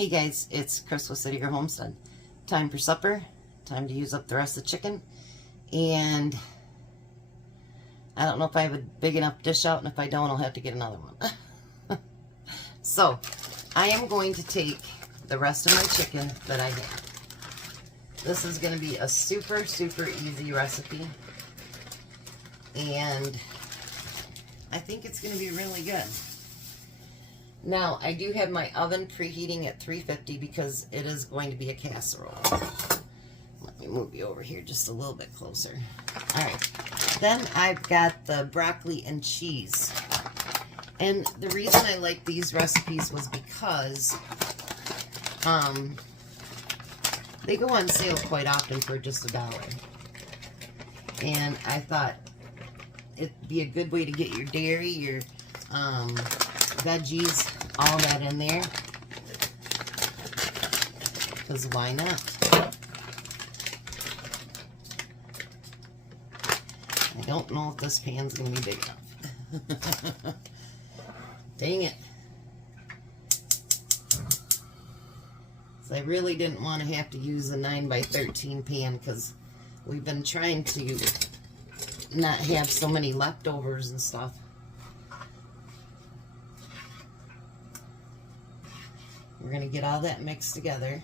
Hey guys, it's Chris with City Your Homestead. Time for supper. Time to use up the rest of the chicken. And I don't know if I have a big enough dish out, and if I don't, I'll have to get another one. So, I am going to take the rest of my chicken that I have. This is going to be a super, super easy recipe. And I think it's going to be really good. Now, I do have my oven preheating at 350 because it is going to be a casserole. Let me move you over here just a little bit closer. All right. Then I've got the broccoli and cheese. And the reason I like these recipes was because they go on sale quite often for just $1. And I thought it'd be a good way to get your dairy, your veggies, all that in there, because why not? I don't know if this pan's going to be big enough. Dang it. So I really didn't want to have to use a 9x13 pan because we've been trying to not have so many leftovers and stuff. We're going to get all that mixed together.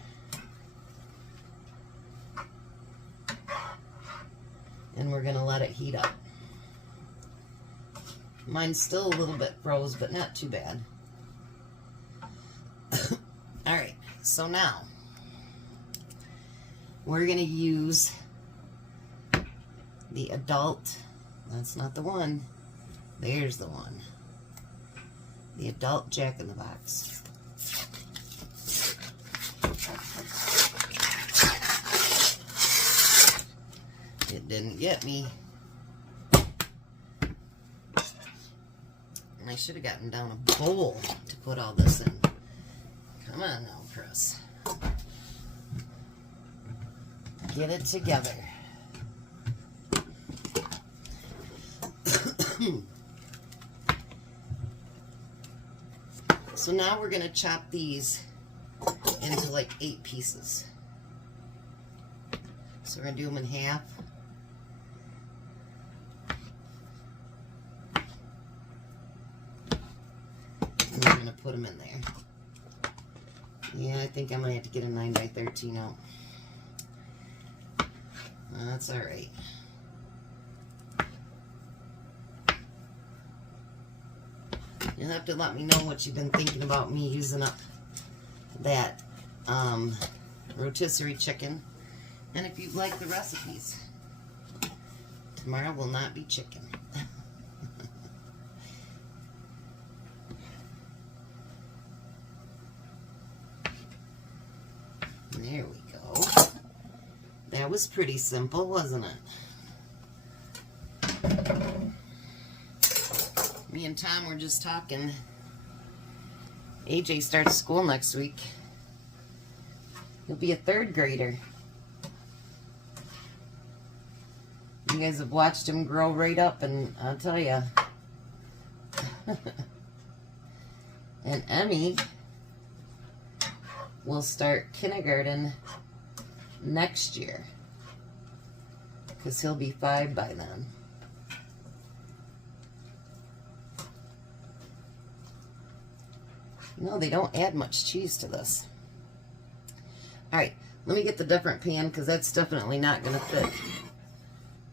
And we're going to let it heat up. Mine's still a little bit froze, but not too bad. Alright, so now we're going to use the adult, that's not the one, there's the one, the adult Jack-in-the-Box. It didn't get me. And I should have gotten down a bowl to put all this in. Come on now, Chris. Get it together. So now we're going to chop these into like 8 pieces. So we're going to do them in half. And we're going to put them in there. Yeah, I think I'm going to have to get a 9x13 out. That's alright. You'll have to let me know what you've been thinking about me using up that rotisserie chicken. And if you like the recipes. Tomorrow will not be chicken. There we go. That was pretty simple, wasn't it? Me and Tom were just talking. AJ starts school next week. He'll be a 3rd grader. You guys have watched him grow right up, and I'll tell you. And Emmy will start kindergarten next year because he'll be 5 by then. No, they don't add much cheese to this. Alright, let me get the different pan because that's definitely not going to fit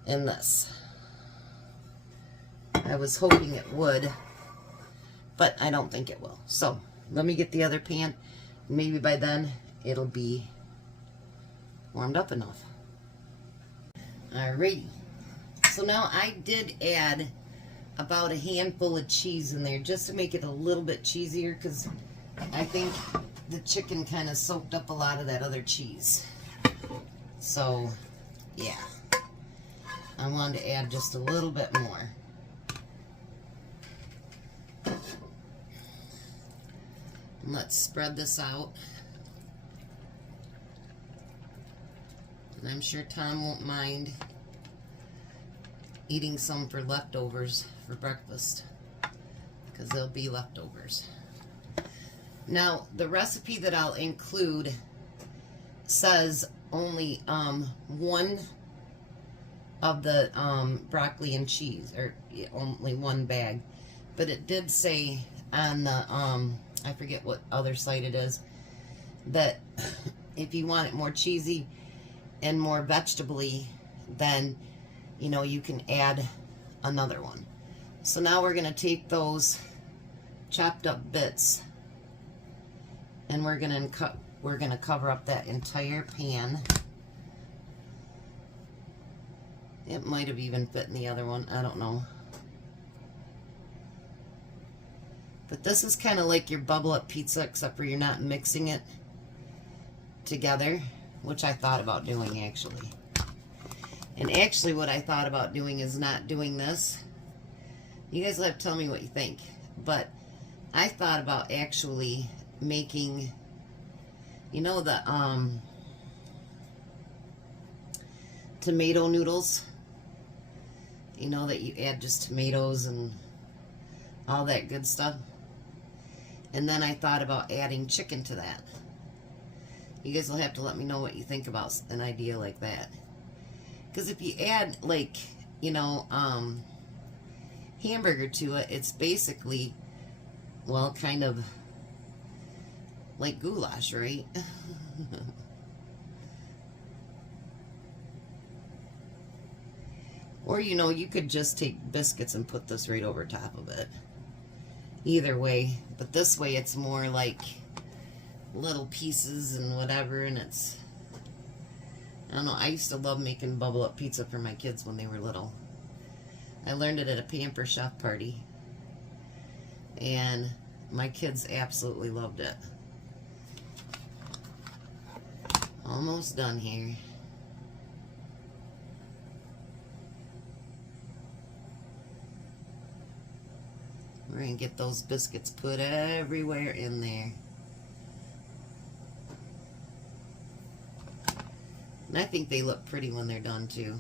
in this. I was hoping it would, but I don't think it will. So, let me get the other pan. Maybe by then it'll be warmed up enough. Alrighty. So now I did add about a handful of cheese in there just to make it a little bit cheesier because I think the chicken kind of soaked up a lot of that other cheese. So, yeah. I wanted to add just a little bit more. And let's spread this out. And I'm sure Tom won't mind eating some for leftovers for breakfast, because there'll be leftovers. Now, the recipe that I'll include says only one of the broccoli and cheese, or only one bag. But it did say on the, I forget what other site it is, that if you want it more cheesy and more vegetable-y, then, you know, you can add another one. So now we're going to take those chopped up bits and we're going to cover up that entire pan. It might have even fit in the other one, I don't know. But this is kind of like your bubble up pizza, except for you're not mixing it together, which I thought about doing actually. And actually what I thought about doing is not doing this. You guys will have to tell me what you think. But I thought about actually making, you know, the tomato noodles, you know, that you add just tomatoes and all that good stuff. And then I thought about adding chicken to that. You guys will have to let me know what you think about an idea like that. Because if you add, like, you know, hamburger to it, it's basically, well, kind of like goulash, right? Or, you know, you could just take biscuits and put this right over top of it. Either way. But this way it's more like little pieces and whatever, and it's, I don't know, I used to love making bubble up pizza for my kids when they were little. I learned it at a Pamper Chef party, and my kids absolutely loved it. Almost done here. We're going to get those biscuits put everywhere in there. And I think they look pretty when they're done too.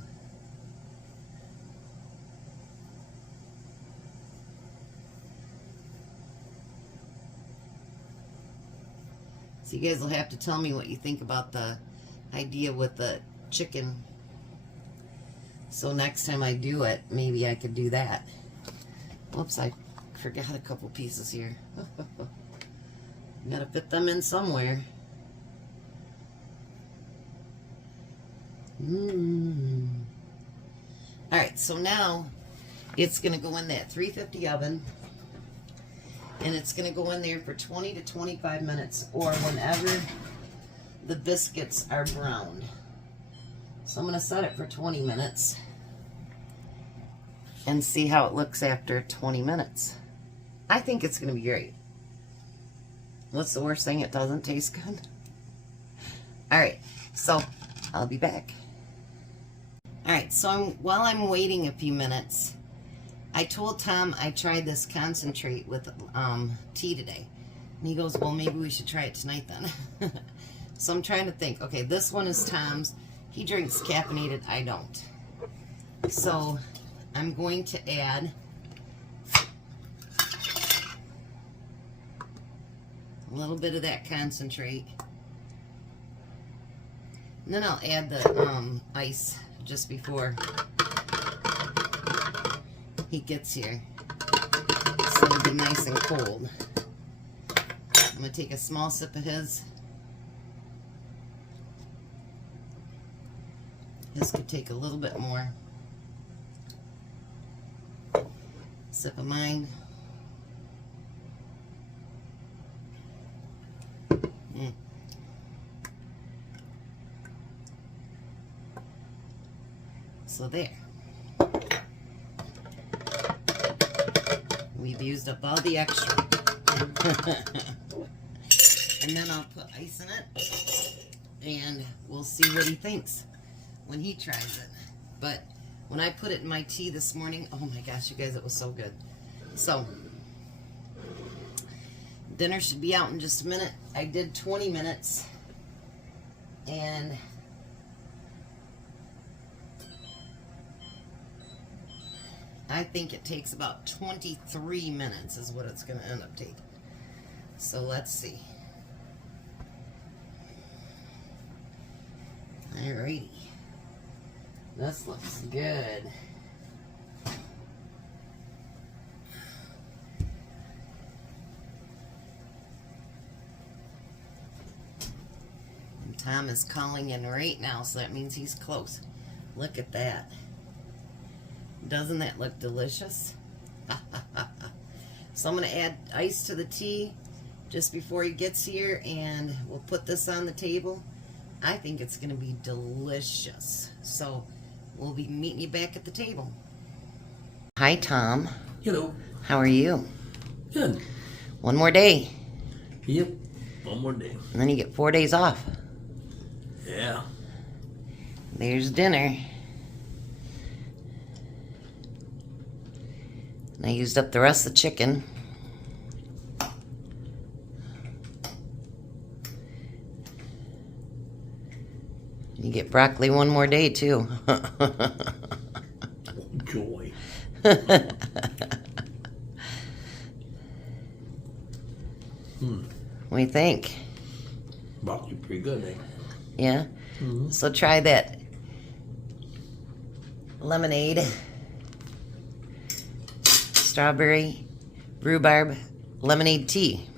So you guys will have to tell me what you think about the idea with the chicken. So next time I do it, maybe I could do that. Whoops, I forgot a couple pieces here. Gotta fit them in somewhere. Alright, so now it's going to go in that 350 oven, and it's going to go in there for 20 to 25 minutes, or whenever the biscuits are browned. So I'm going to set it for 20 minutes and see how it looks after 20 minutes. I think it's going to be great. What's the worst thing? It doesn't taste good. Alright, so I'll be back. Alright, so while I'm waiting a few minutes, I told Tom I tried this concentrate with tea today. And he goes, well, maybe we should try it tonight then. So I'm trying to think. Okay, this one is Tom's. He drinks caffeinated. I don't. So I'm going to add a little bit of that concentrate. And then I'll add the ice just before he gets here, so it'll be nice and cold. I'm going to take a small sip of his. This could take a little bit more. Sip of mine. So there. We've used up all the extra. And then I'll put ice in it, and we'll see what he thinks when he tries it. But when I put it in my tea this morning, oh my gosh, you guys, it was so good. So dinner should be out in just a minute. I did 20 minutes, and I think it takes about 23 minutes is what it's going to end up taking. So let's see. Alrighty. This looks good. And Tom is calling in right now, so that means he's close. Look at that. Doesn't that look delicious? So I'm going to add ice to the tea just before he gets here, and we'll put this on the table. I think it's going to be delicious. So we'll be meeting you back at the table. Hi, Tom. Hello. How are you? Good. One more day, Yep. One more day. and then you get 4 days off. Yeah. There's dinner. And I used up the rest of the chicken. You get broccoli one more day, too. Joy. What do you think? Broccoli pretty good, eh? Yeah? Mm-hmm. So try that lemonade, strawberry, rhubarb, lemonade tea.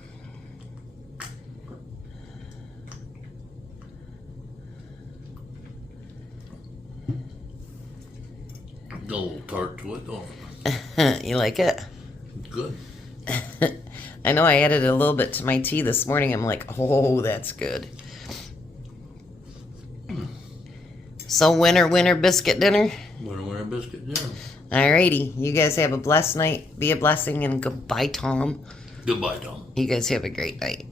Got a little tart to it, don't You like it? it? Good. I know I added a little bit to my tea this morning. I'm like, oh, that's good. So winner biscuit dinner? Winner biscuit dinner. Alrighty. You guys have a blessed night. Be a blessing, and goodbye, Tom. Goodbye, Tom. You guys have a great night.